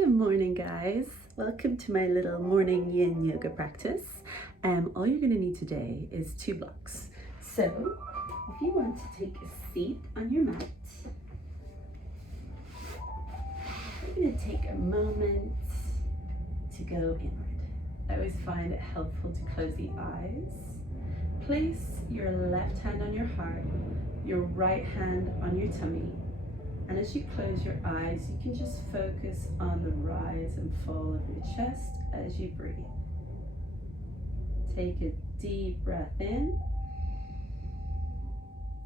Good morning, guys. Welcome to my little morning Yin Yoga practice. All you're going to need today is 2 blocks. So if you want to take a seat on your mat, you're going to take a moment to go inward. I always find it helpful to close the eyes. Place your left hand on your heart, your right hand on your tummy. And as you close your eyes, you can just focus on the rise and fall of your chest as you breathe. Take a deep breath in.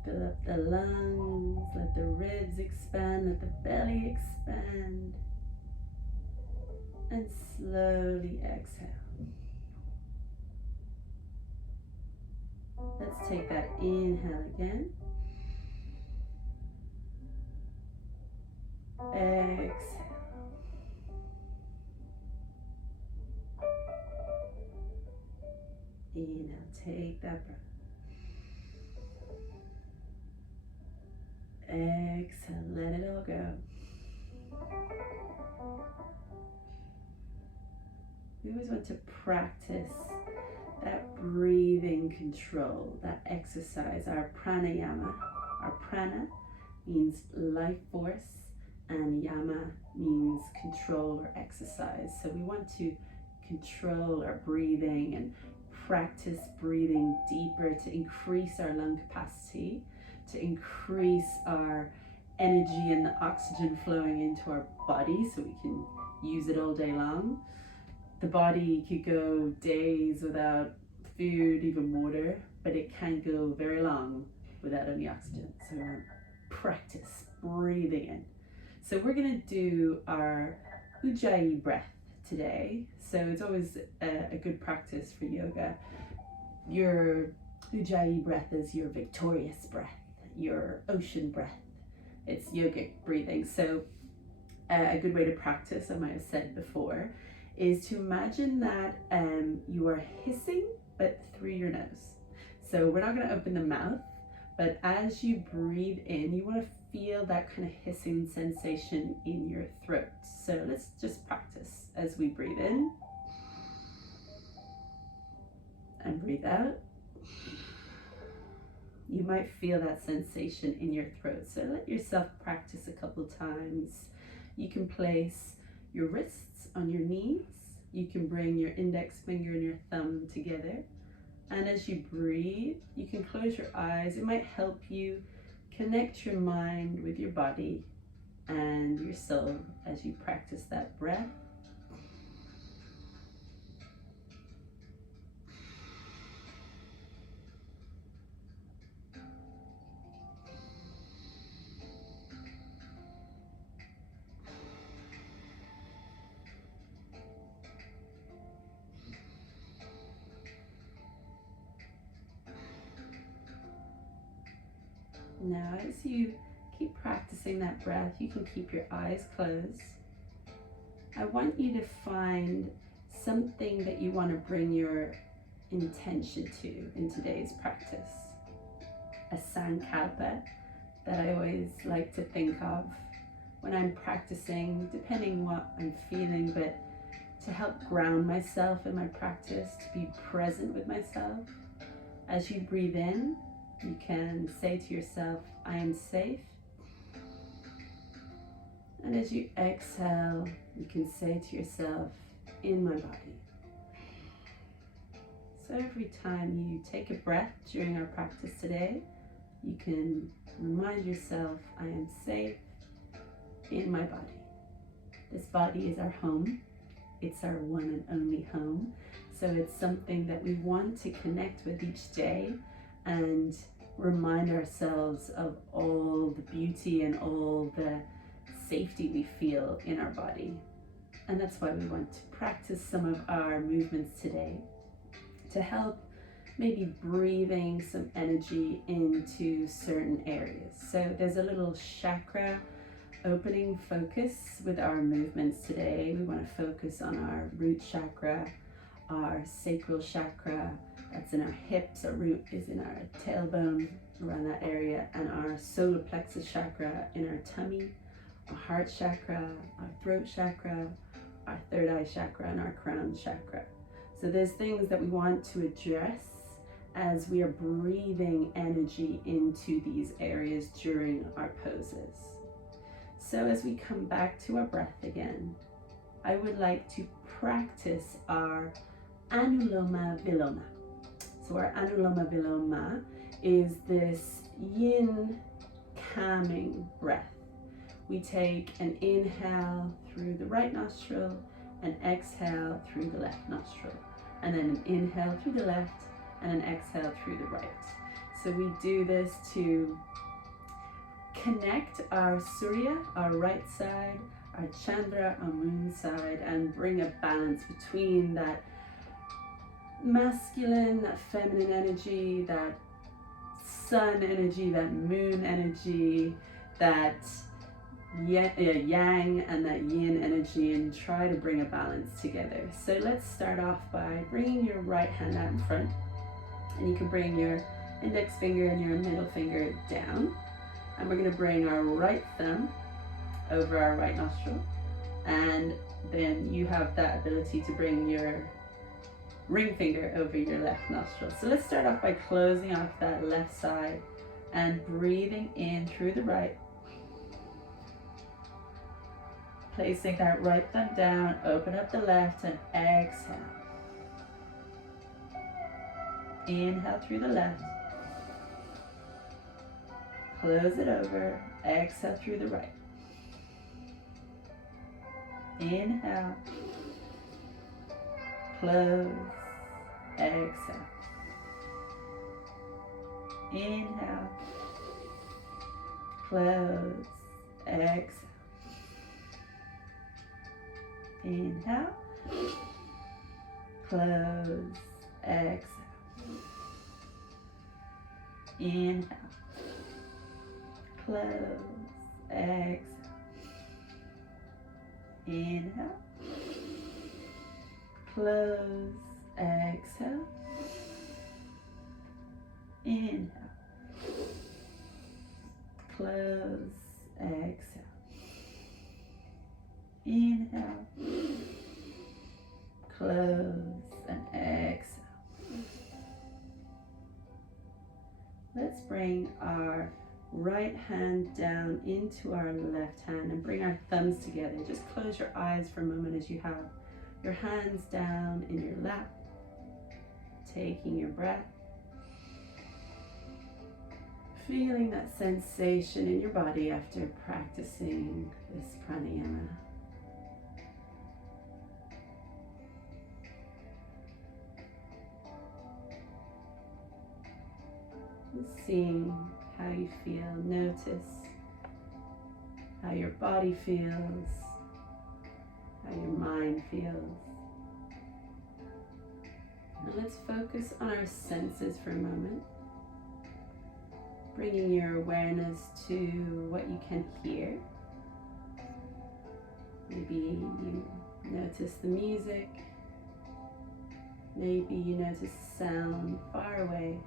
Fill up the lungs, let the ribs expand, let the belly expand. And slowly exhale. Let's take that inhale again. Exhale. Inhale, take that breath. Exhale, let it all go. We always want to practice that breathing control, that exercise, our pranayama. Our prana means life force, and yama means control or exercise. So we want to control our breathing and practice breathing deeper to increase our lung capacity, to increase our energy and the oxygen flowing into our body so we can use it all day long. The body could go days without food, even water, but it can't go very long without any oxygen. So we want to practice breathing in. So we're going to do our Ujjayi breath today. So it's always a good practice for yoga. Your Ujjayi breath is your victorious breath, your ocean breath. It's yogic breathing. So a good way to practice, I might have said before, is to imagine that you are hissing, but through your nose. So we're not going to open the mouth, but as you breathe in, you want to feel that kind of hissing sensation in your throat. So let's just practice as we breathe in and breathe out. You might feel that sensation in your throat. So let yourself practice a couple times. You can place your wrists on your knees. You can bring your index finger and your thumb together. And as you breathe, you can close your eyes. It might help you connect your mind with your body and your soul as you practice that breath. Now, as you keep practicing that breath, you can keep your eyes closed. I want you to find something that you want to bring your intention to in today's practice. A sankalpa that I always like to think of when I'm practicing, depending what I'm feeling, but to help ground myself in my practice, to be present with myself. As you breathe in, you can say to yourself, I am safe. And as you exhale, you can say to yourself, in my body. So every time you take a breath during our practice today, you can remind yourself, I am safe in my body. This body is our home. It's our one and only home. So it's something that we want to connect with each day and remind ourselves of all the beauty and all the safety we feel in our body. And that's why we want to practice some of our movements today to help maybe breathing some energy into certain areas. So there's a little chakra opening focus with our movements today. We want to focus on our root chakra, our sacral chakra, that's in our hips. Our root is in our tailbone, around that area, and our solar plexus chakra in our tummy. our heart chakra, our throat chakra, our third eye chakra, and our crown chakra. So there's things that we want to address as we are breathing energy into these areas during our poses. So as we come back to our breath again, I would like to practice our Anuloma Viloma. So our Anuloma Viloma is this yin calming breath. We take an inhale through the right nostril, an exhale through the left nostril, and then an inhale through the left and an exhale through the right. So we do this to connect our Surya, our right side, our Chandra, our moon side, and bring a balance between that masculine, that feminine energy, that sun energy, that moon energy, that yang and that yin energy, and try to bring a balance together. So let's start off by bringing your right hand out in front, and you can bring your index finger and your middle finger down, and we're going to bring our right thumb over our right nostril, and then you have that ability to bring your ring finger over your left nostril. So let's start off by closing off that left side and breathing in through the right, placing that right thumb down, open up the left, and exhale. Inhale through the left, close it over, exhale through the right. Inhale, close, exhale. Inhale, close, exhale. Inhale, close, exhale. Inhale, close, exhale. Inhale, close, exhale. Inhale, close, exhale. Inhale, close, and exhale. Let's bring our right hand down into our left hand and bring our thumbs together. Just close your eyes for a moment as you have your hands down in your lap, taking your breath, feeling that sensation in your body after practicing this pranayama. Seeing how you feel, notice how your body feels, how your mind feels. Now let's focus on our senses for a moment, bringing your awareness to what you can hear. Maybe you notice the music, maybe you notice sound far away.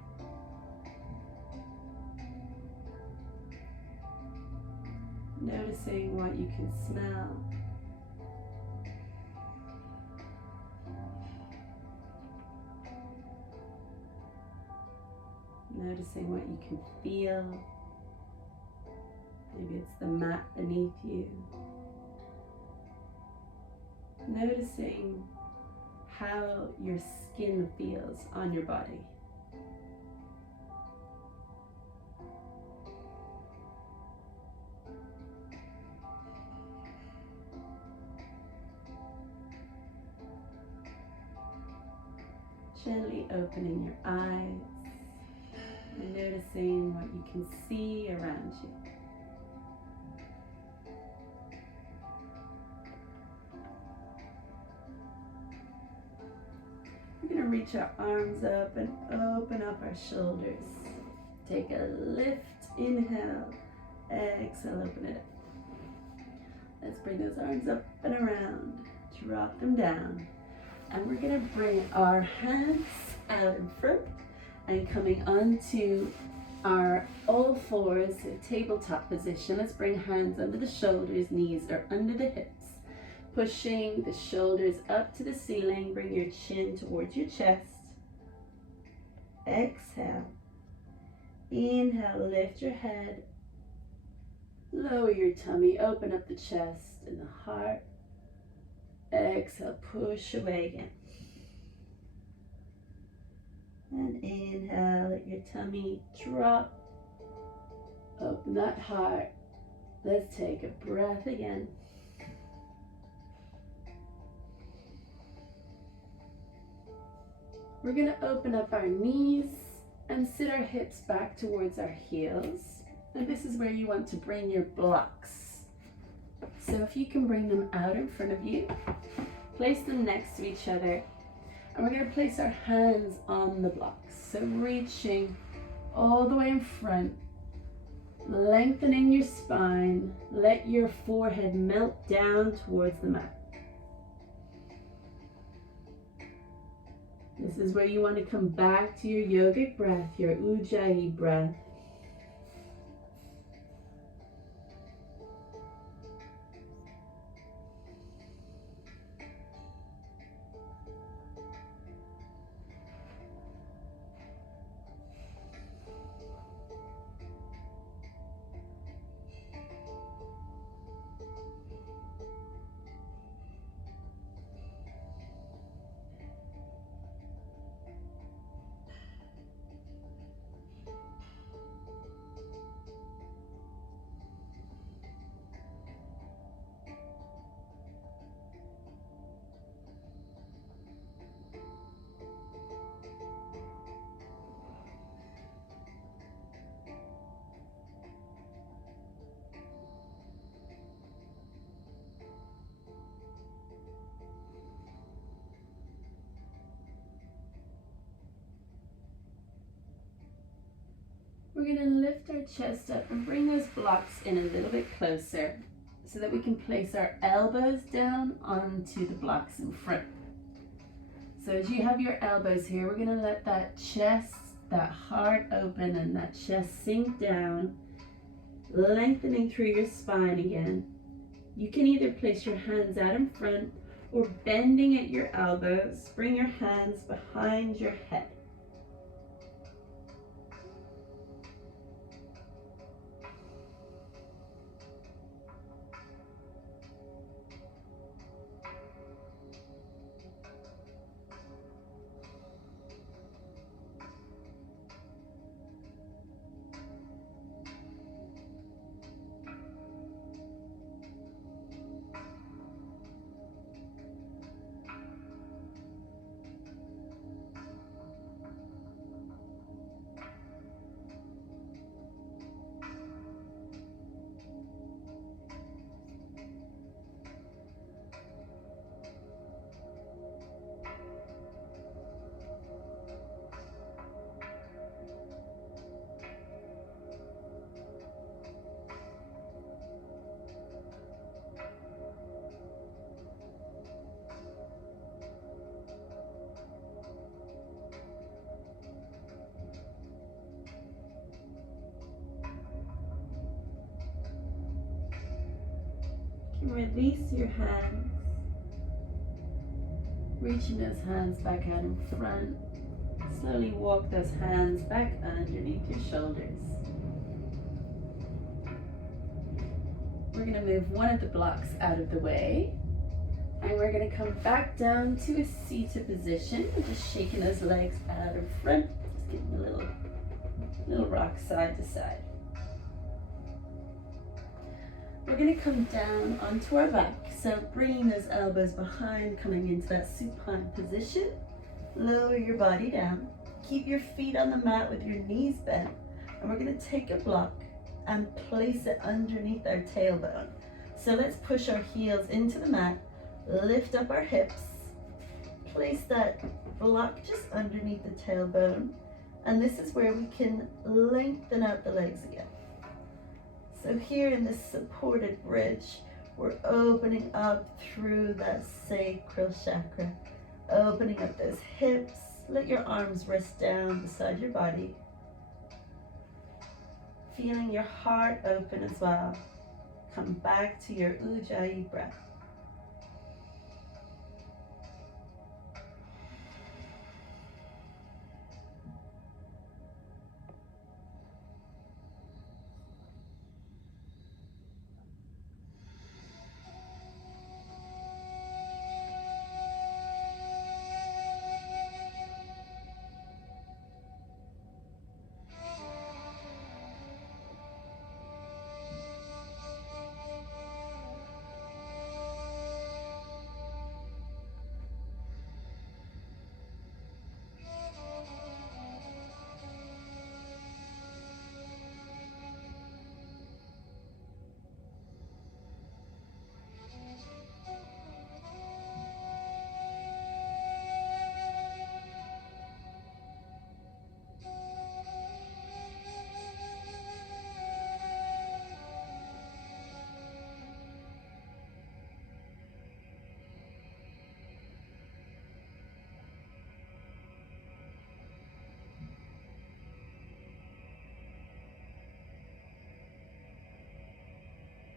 Noticing what you can smell. Noticing what you can feel. Maybe it's the mat beneath you. Noticing how your skin feels on your body. Gently opening your eyes and noticing what you can see around you. We're going to reach our arms up and open up our shoulders. Take a lift, inhale, exhale, open it up. Let's bring those arms up and around, drop them down. And we're going to bring our hands out in front and coming onto our all fours, so tabletop position. Let's bring hands under the shoulders, knees are under the hips. Pushing the shoulders up to the ceiling. Bring your chin towards your chest. Exhale. Inhale, lift your head. Lower your tummy, open up the chest and the heart. Exhale, push away again. And inhale, let your tummy drop. Open that heart. Let's take a breath again. We're going to open up our knees and sit our hips back towards our heels. And this is where you want to bring your blocks. So if you can bring them out in front of you, place them next to each other. And we're going to place our hands on the blocks. So reaching all the way in front, lengthening your spine. Let your forehead melt down towards the mat. This is where you want to come back to your yogic breath, your ujjayi breath. We're going to lift our chest up and bring those blocks in a little bit closer so that we can place our elbows down onto the blocks in front. So as you have your elbows here, we're going to let that chest, that heart open and that chest sink down, lengthening through your spine again. You can either place your hands out in front or bending at your elbows. Bring your hands behind your head. Release your hands, reaching those hands back out in front. Slowly walk those hands back underneath your shoulders. We're going to move one of the blocks out of the way, and we're going to come back down to a seated position. We're just shaking those legs out in front, just giving a little rock side to side. We're going to come down onto our back, so bringing those elbows behind, coming into that supine position. Lower your body down. Keep your feet on the mat with your knees bent, and we're going to take a block and place it underneath our tailbone. So let's push our heels into the mat, lift up our hips, place that block just underneath the tailbone, and this is where we can lengthen out the legs again. So here in this supported bridge, we're opening up through that sacral chakra, opening up those hips. Let your arms rest down beside your body. feeling your heart open as well. Come back to your Ujjayi breath.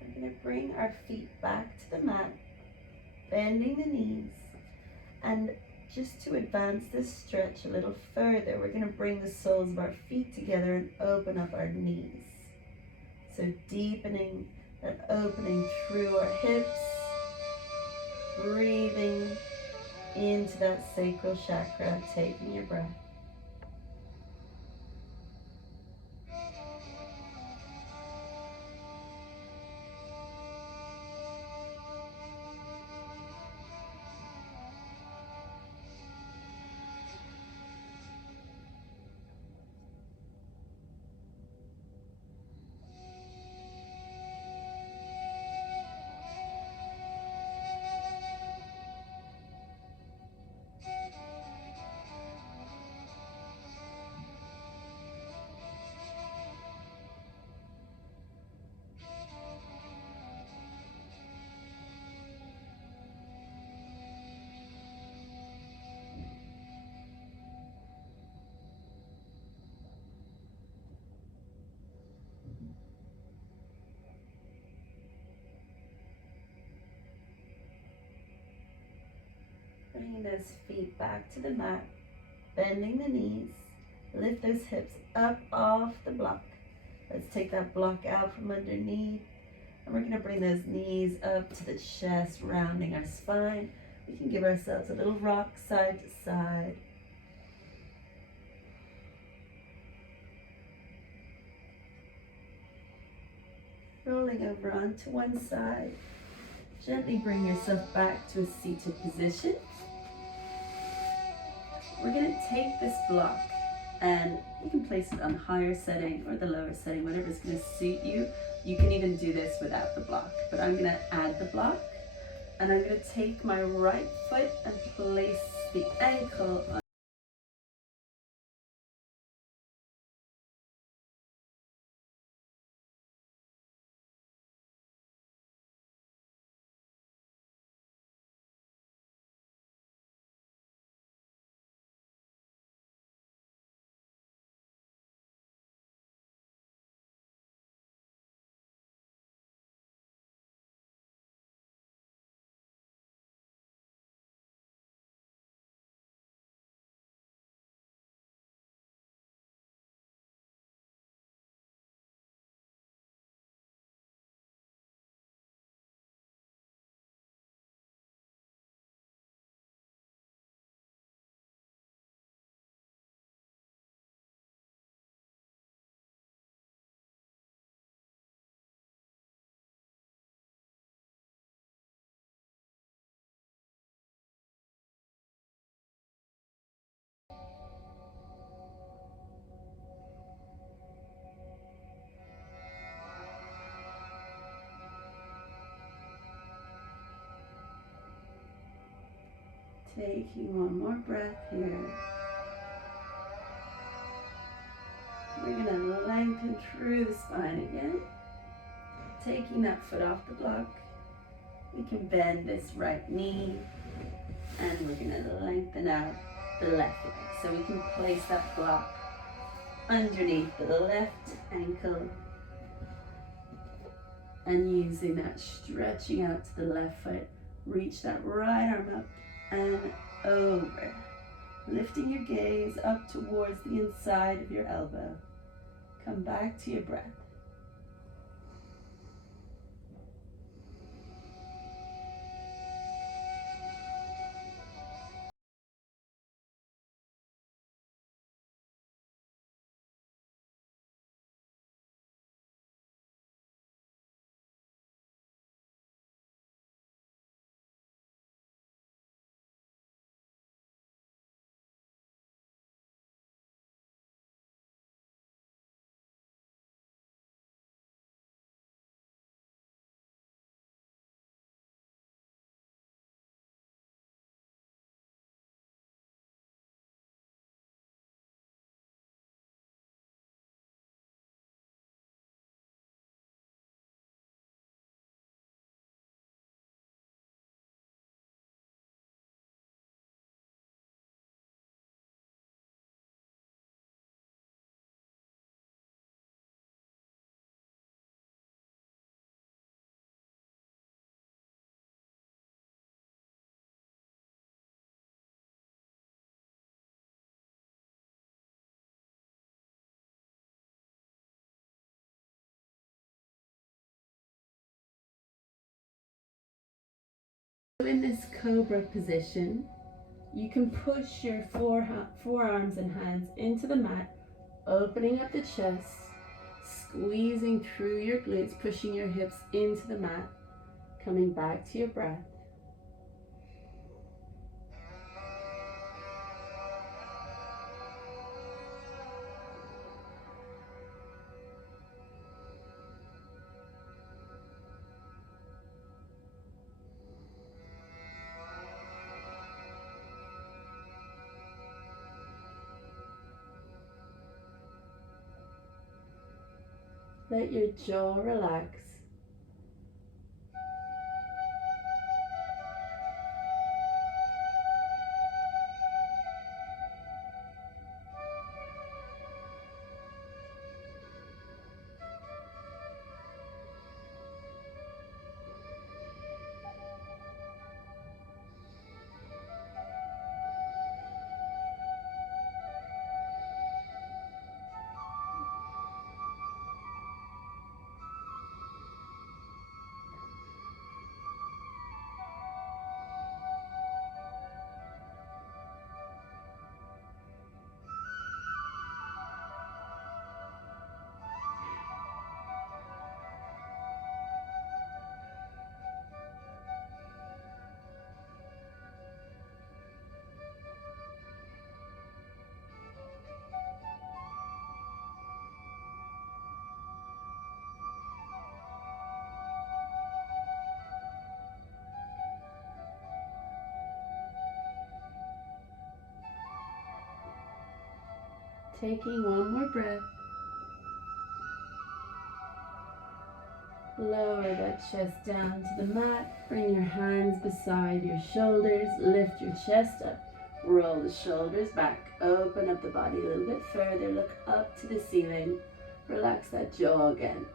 We're going to bring our feet back to the mat, bending the knees, and just to advance this stretch a little further, we're going to bring the soles of our feet together and open up our knees. So deepening and opening through our hips, breathing into that sacral chakra, taking your breath. Bringing those feet back to the mat, bending the knees, lift those hips up off the block. Let's take that block out from underneath, and we're going to bring those knees up to the chest, rounding our spine. We can give ourselves a little rock side to side. Rolling over onto one side. Gently bring yourself back to a seated position. We're going to take this block and you can place it on the higher setting or the lower setting, whatever's going to suit you. You can even do this without the block, but I'm going to add the block, and I'm going to take my right foot and place the ankle on. Taking one more breath here. We're going to lengthen through the spine again. Taking that foot off the block, we can bend this right knee, and we're going to lengthen out the left leg. So we can place that block underneath the left ankle, And using that, stretching out to the left foot, reach that right arm up and over. Lifting your gaze up towards the inside of your elbow. Come back to your breath. In this Cobra position, you can push your forearms and hands into the mat, opening up the chest, squeezing through your glutes, pushing your hips into the mat, coming back to your breath. Let your jaw relax. Taking one more breath. Lower that chest down to the mat. Bring your hands beside your shoulders. Lift your chest up. Roll the shoulders back. Open up the body a little bit further. Look up to the ceiling. Relax that jaw again.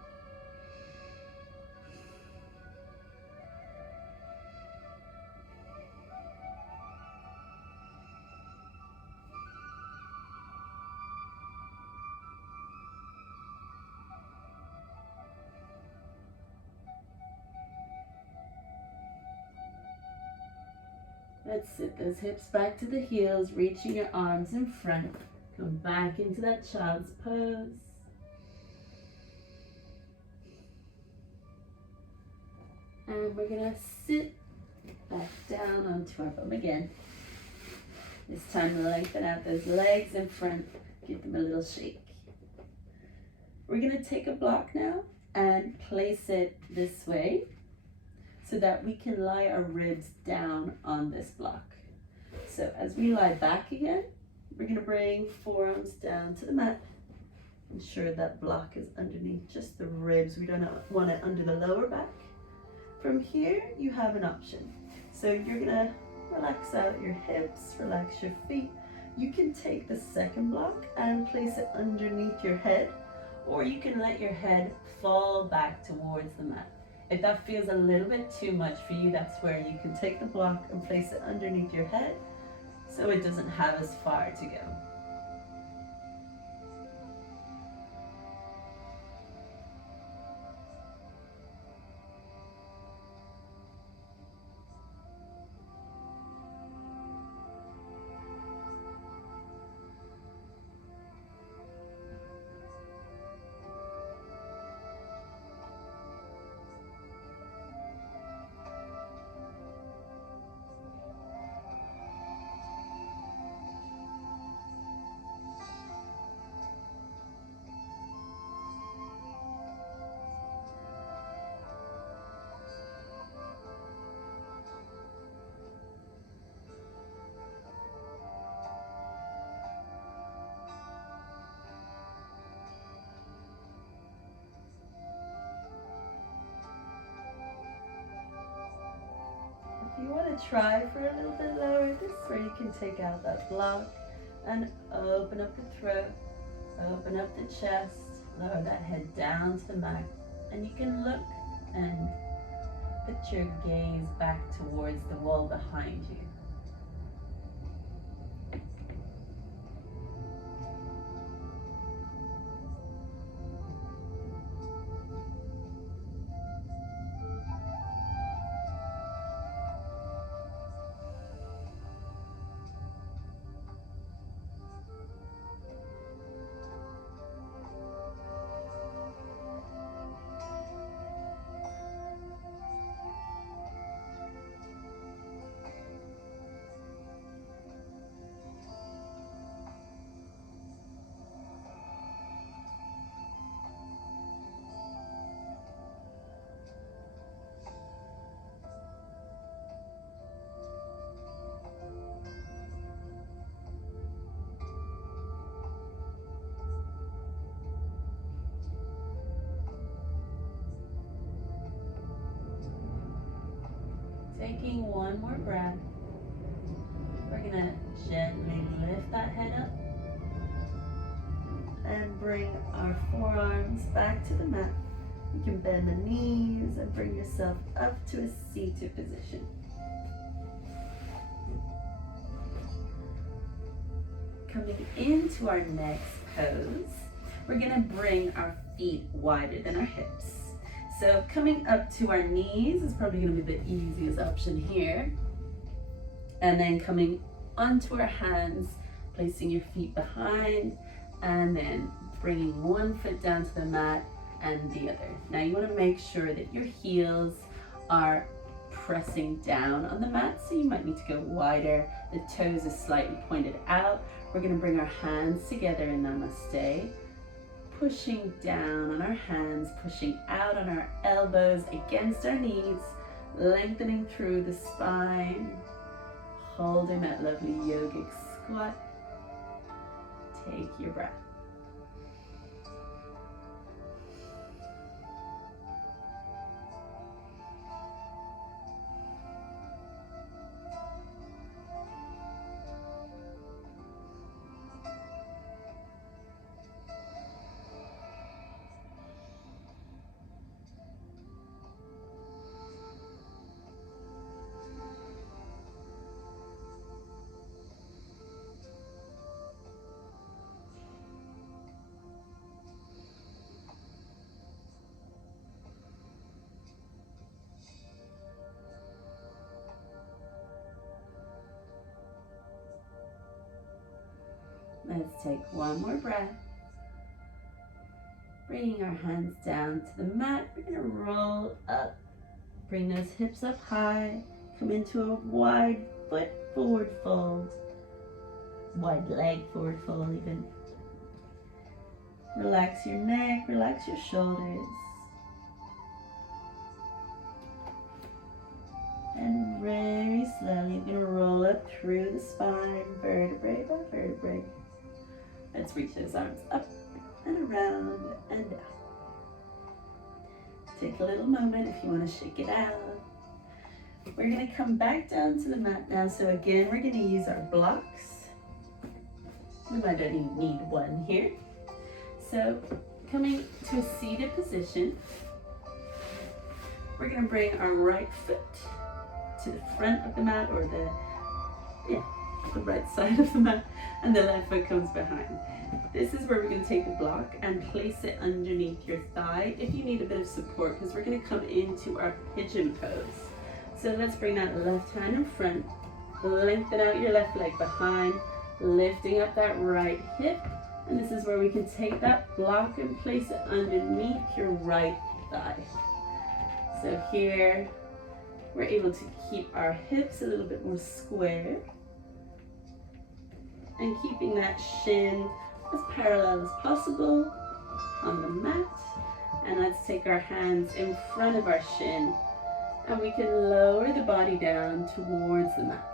Let's sit those hips back to the heels, reaching your arms in front. Come back into that child's pose. And we're gonna sit back down onto our bum again. This time lengthen out those legs in front, give them a little shake. We're gonna take a block now and place it this way, so that we can lie our ribs down on this block. So as we lie back again, we're gonna bring forearms down to the mat. Ensure that block is underneath just the ribs. We don't want it under the lower back. From here, you have an option. So you're gonna relax out your hips, relax your feet. You can take the second block and place it underneath your head, or you can let your head fall back towards the mat. If that feels a little bit too much for you, that's where you can take the block and place it underneath your head so it doesn't have as far to go. If you want to try for a little bit lower, this is where you can take out that block and open up the throat, open up the chest, lower that head down to the mat, and you can look and put your gaze back towards the wall behind you. Taking one more breath, we're going to gently lift that head up and bring our forearms back to the mat. You can bend the knees and bring yourself up to a seated position. Coming into our next pose, we're going to bring our feet wider than our hips. So coming up to our knees is probably going to be the easiest option here. And then coming onto our hands, placing your feet behind, and then bringing one foot down to the mat and the other. Now you want to make sure that your heels are pressing down on the mat, so you might need to go wider. The toes are slightly pointed out. We're going to bring our hands together in Namaste. Pushing down on our hands, pushing out on our elbows against our knees, lengthening through the spine, holding that lovely yogic squat. Take your breath. Let's take one more breath. Bringing our hands down to the mat, we're going to roll up. Bring those hips up high. Come into a wide foot forward fold. Wide leg forward fold even. Relax your neck, relax your shoulders. And very slowly, you're going to roll up through the spine, vertebrae by vertebrae. Let's reach those arms up and around and down. Take a little moment if you want to shake it out. We're going to come back down to the mat now. So again, we're going to use our blocks. We might only need one here. So coming to a seated position, We're going to bring our right foot to the front of the mat, or the right side of the mat, and the left foot comes behind. This is where we're going to take the block and place it underneath your thigh if you need a bit of support, because we're going to come into our pigeon pose. So let's bring that left hand in front, lengthen out your left leg behind, lifting up that right hip, and this is where we can take that block and place it underneath your right thigh. So here we're able to keep our hips a little bit more square and keeping that shin as parallel as possible on the mat. And let's take our hands in front of our shin, and we can lower the body down towards the mat.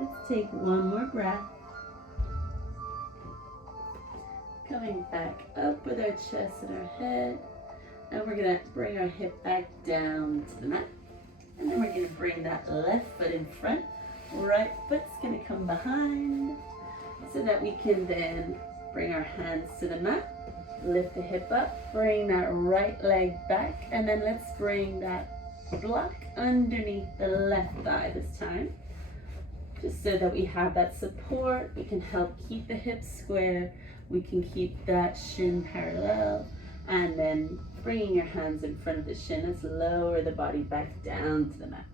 Let's take one more breath. Coming back up with our chest and our head. And we're going to bring our hip back down to the mat. And then we're going to bring that left foot in front. Right foot's going to come behind, so that we can then bring our hands to the mat. Lift the hip up, bring that right leg back, and then let's bring that block underneath the left thigh this time. Just so that we have that support, we can help keep the hips square, we can keep that shin parallel, and then bringing your hands in front of the shin, let's lower the body back down to the mat.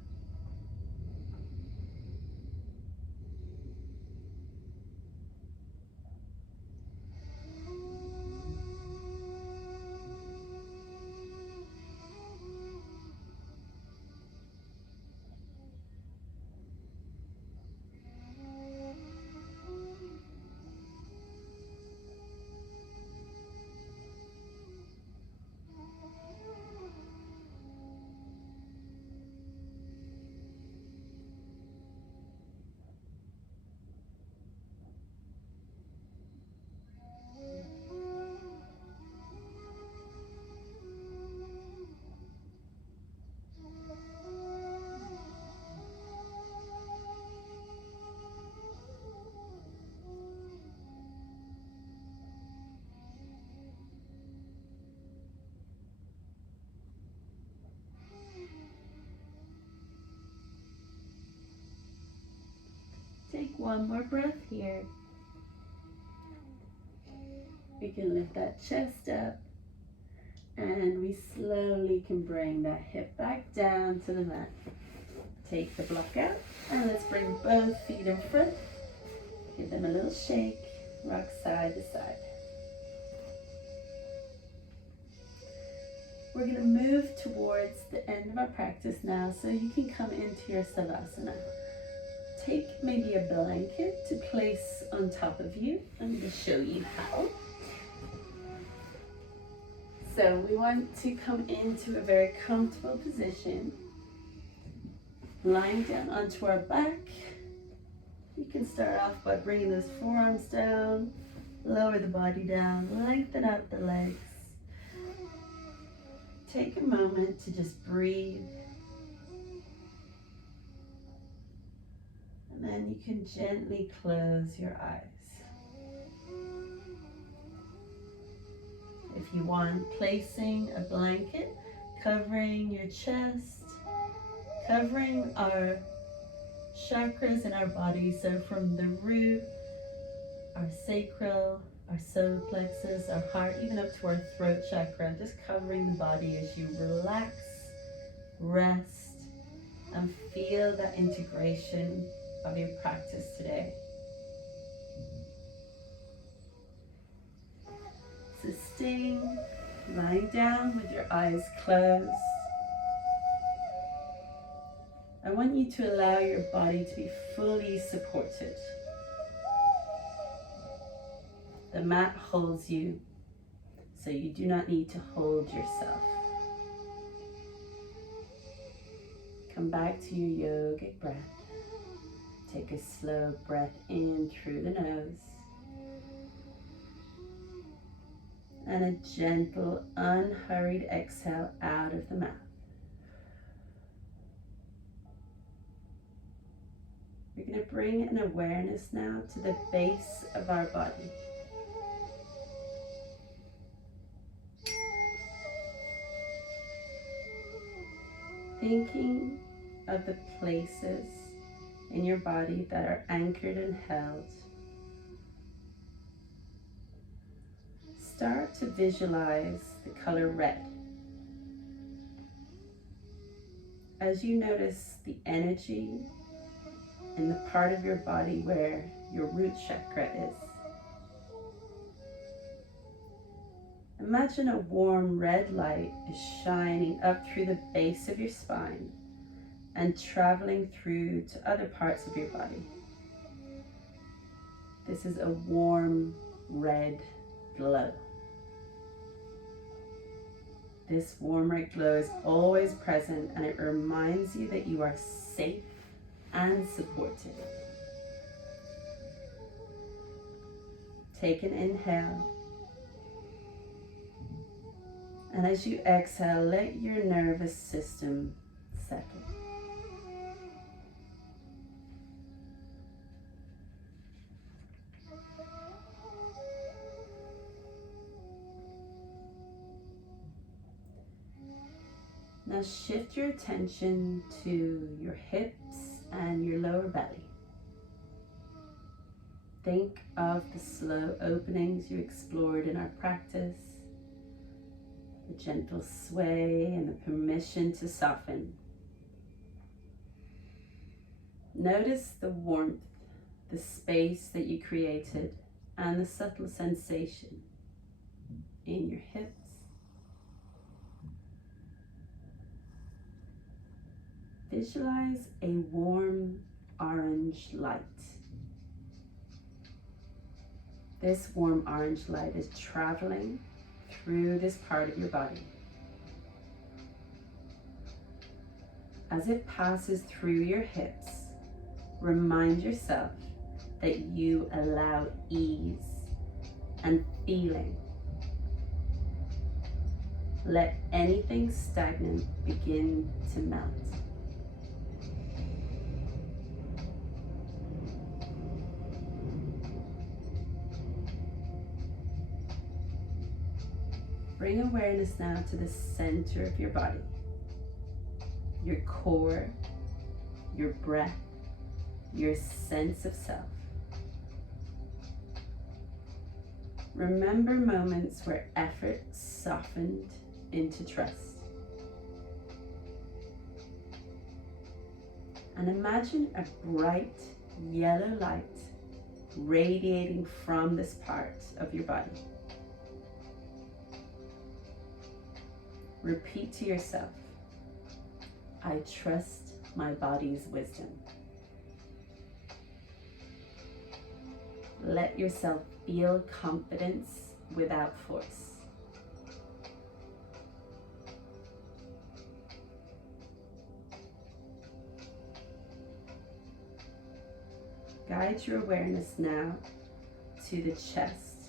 Take one more breath here. We can lift that chest up, and we slowly can bring that hip back down to the mat. Take the block out, and let's bring both feet in front. Give them a little shake, rock side to side. We're going to move towards the end of our practice now, so you can come into your Savasana. Take maybe a blanket to place on top of you. I'm going to show you how. So we want to come into a very comfortable position, lying down onto our back. You can start off by bringing those forearms down, lower the body down, lengthen out the legs. Take a moment to just breathe. And then you can gently close your eyes. If you want, placing a blanket covering your chest, covering our chakras in our body, so from the root, our sacral, our solar plexus, our heart, even up to our throat chakra, just covering the body as you relax, rest, and feel that integration of your practice today. So staying lying down with your eyes closed, I want you to allow your body to be fully supported. The mat holds you, so you do not need to hold yourself. Come back to your yogic breath. Take a slow breath in through the nose. And a gentle, unhurried exhale out of the mouth. We're going to bring an awareness now to the base of our body. Thinking of the places in your body that are anchored and held. Start to visualize the color red. As you notice the energy in the part of your body where your root chakra is. Imagine a warm red light is shining up through the base of your spine and traveling through to other parts of your body. This is a warm red glow. This warm red glow is always present, and it reminds you that you are safe and supported. Take an inhale. And as you exhale, let your nervous system settle. Now shift your attention to your hips and your lower belly. Think of the slow openings you explored in our practice, the gentle sway and the permission to soften. Notice the warmth, the space that you created, and the subtle sensation in your hips. Visualize a warm orange light. This warm orange light is traveling through this part of your body. As it passes through your hips, remind yourself that you allow ease and feeling. Let anything stagnant begin to melt. Bring awareness now to the center of your body, your core, your breath, your sense of self. Remember moments where effort softened into trust. And imagine a bright yellow light radiating from this part of your body. Repeat to yourself, I trust my body's wisdom. Let yourself feel confidence without force. Guide your awareness now to the chest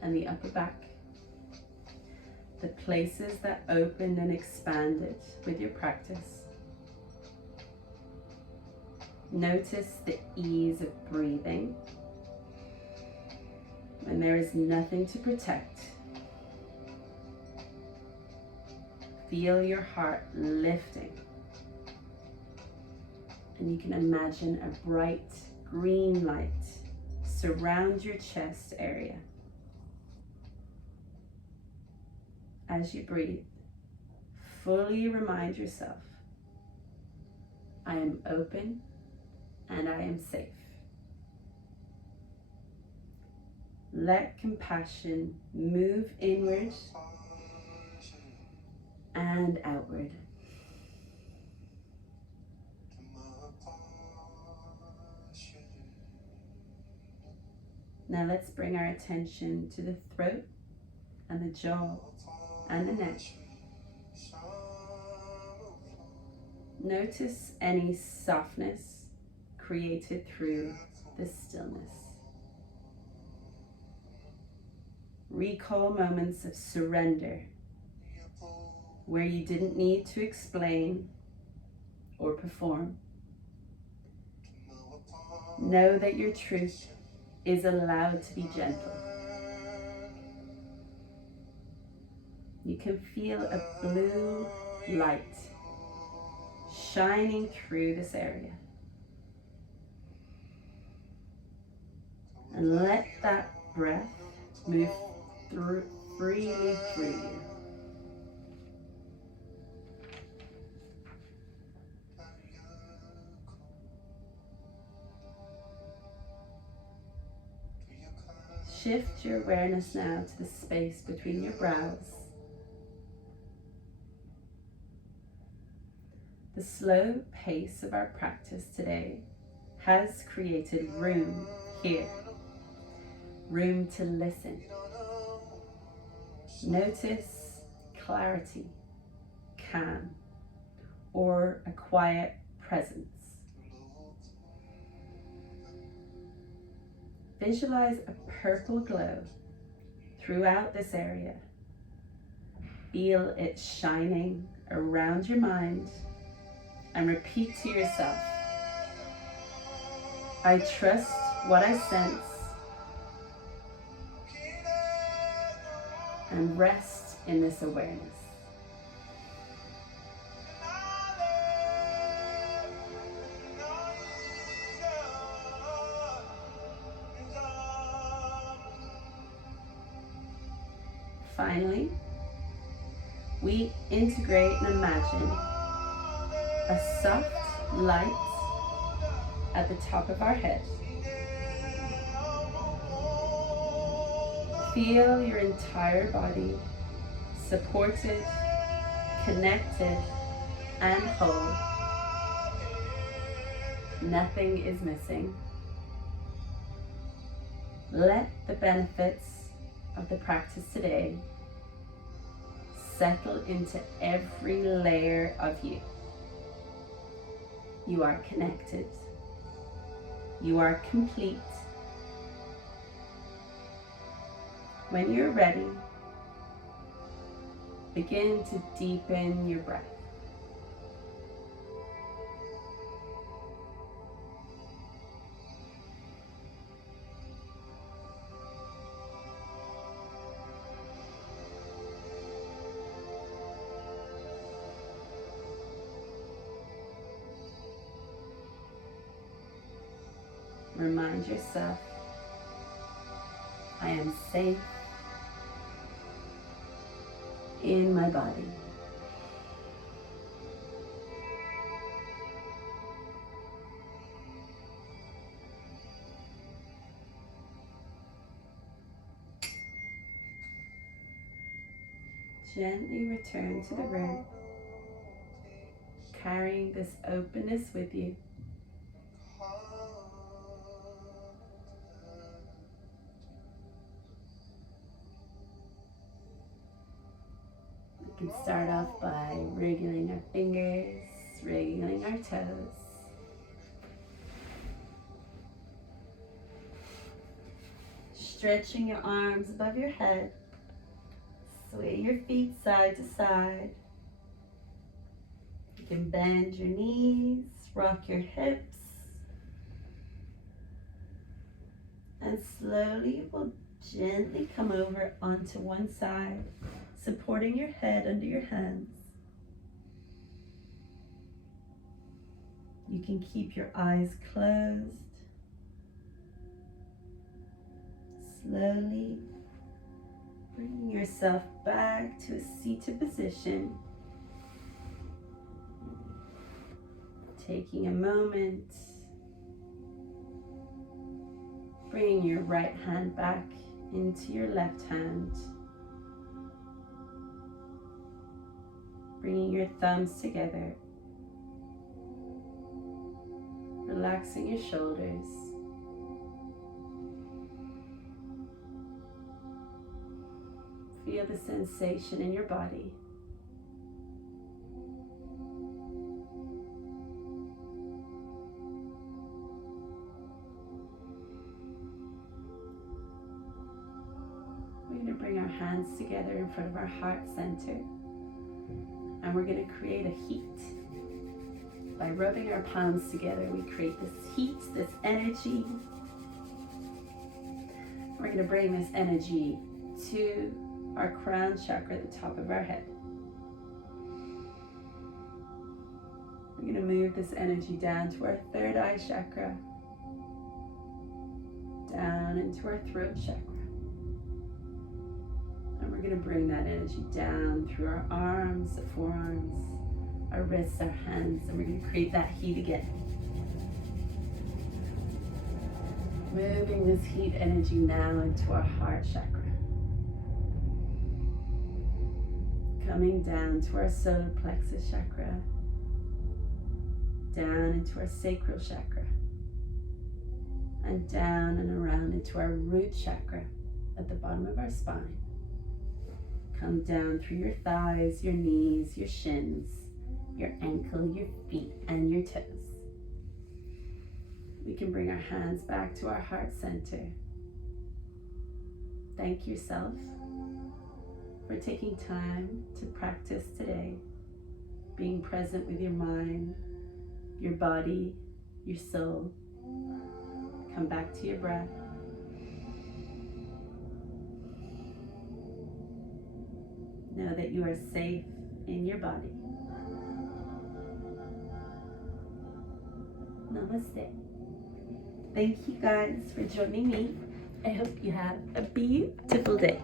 and the upper back. The places that opened and expanded with your practice. Notice the ease of breathing when there is nothing to protect. Feel your heart lifting. And you can imagine a bright green light surround your chest area. as you breathe, fully remind yourself, I am open and I am safe. Let compassion move inward and outward. Now let's bring our attention to the throat and the jaw and the neck. Notice any softness created through the stillness. Recall moments of surrender where you didn't need to explain or perform. Know that your truth is allowed to be gentle. You can feel a blue light shining through this area. And let that breath move freely through you. Shift your awareness now to the space between your brows. The slow pace of our practice today has created room here, room to listen. Notice clarity, calm, or a quiet presence. Visualize a purple glow throughout this area. Feel it shining around your mind and repeat to yourself, I trust what I sense and rest in this awareness. Finally, we integrate and imagine a soft light at the top of our head. Feel your entire body supported, connected, and whole. Nothing is missing. Let the benefits of the practice today settle into every layer of you. You are connected. You are complete. When you're ready, begin to deepen your breath. Remind yourself, I am safe in my body. Gently return to the room, carrying this openness with you. We can start off by wriggling our fingers, wriggling our toes. Stretching your arms above your head. Sway your feet side to side. You can bend your knees, rock your hips. And slowly we'll gently come over onto one side, supporting your head under your hands. You can keep your eyes closed. Slowly Bringing yourself back to a seated position. Taking a moment. Bringing your right hand back into your left hand. Bringing your thumbs together. Relaxing your shoulders. Feel the sensation in your body. We're going to bring our hands together in front of our heart center. And we're going to create a heat. By rubbing our palms together, we create this heat, this energy. We're going to bring this energy to our crown chakra at the top of our head. We're going to move this energy down to our third eye chakra, down into our throat chakra. And we're going to bring that energy down through our arms, the forearms, our wrists, our hands, and we're going to create that heat again. Moving this heat energy now into our heart chakra. Coming down to our solar plexus chakra, down into our sacral chakra, and down and around into our root chakra at the bottom of our spine. Come down through your thighs, your knees, your shins, your ankle, your feet, and your toes. We can bring our hands back to our heart center. Thank yourself for taking time to practice today, being present with your mind, your body, your soul. Come back to your breath. Know that you are safe in your body. Namaste. Thank you guys for joining me. I hope you have a beautiful day.